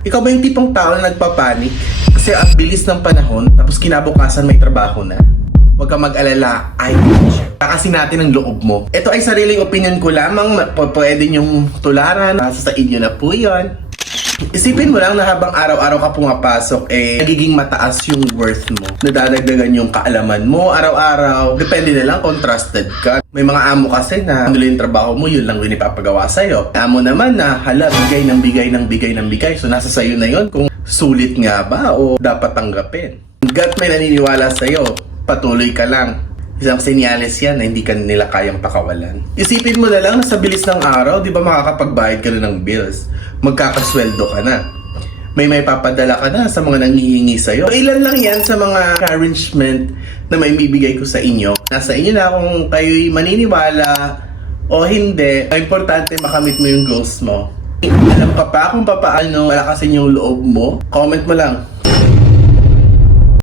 Ikaw ba yung tipong tao na nagpapanik? Kasi ang bilis ng panahon, tapos kinabukasan may trabaho na. Huwag kang mag-alala, I you. Kakasin natin ang loob mo. Ito ay sariling opinion ko lamang, pwede niyong tularan, nasa sa inyo na po yun. Isipin mo lang na habang araw-araw ka pumapasok, eh, nagiging mataas yung worth mo. Nadadagdagan yung kaalaman mo araw-araw. Depende na lang kung trusted ka. May mga amo kasi na ano yung trabaho mo, yun lang din ipapagawa sa'yo. Amo naman na, hala, bigay ng bigay ng bigay ng bigay. So, nasa sa'yo na yun kung sulit nga ba o dapat tanggapin. Hanggat may naniniwala sa'yo, patuloy ka lang. Isang senyales yan na hindi ka nila kayang pakawalan. Isipin mo na lang na sa bilis ng araw, di ba makakapagbayad ka na ng bills? Magkakasweldo ka na. May may papadala ka na sa mga nangihingi sa'yo. Ilan lang yan sa mga arrangement na may bibigay ko sa inyo. Nasa inyo na kung kayo'y maniniwala o hindi. Importante makamit mo yung goals mo. Alam ka pa kung papaano malakasin yung loob mo? Comment mo lang.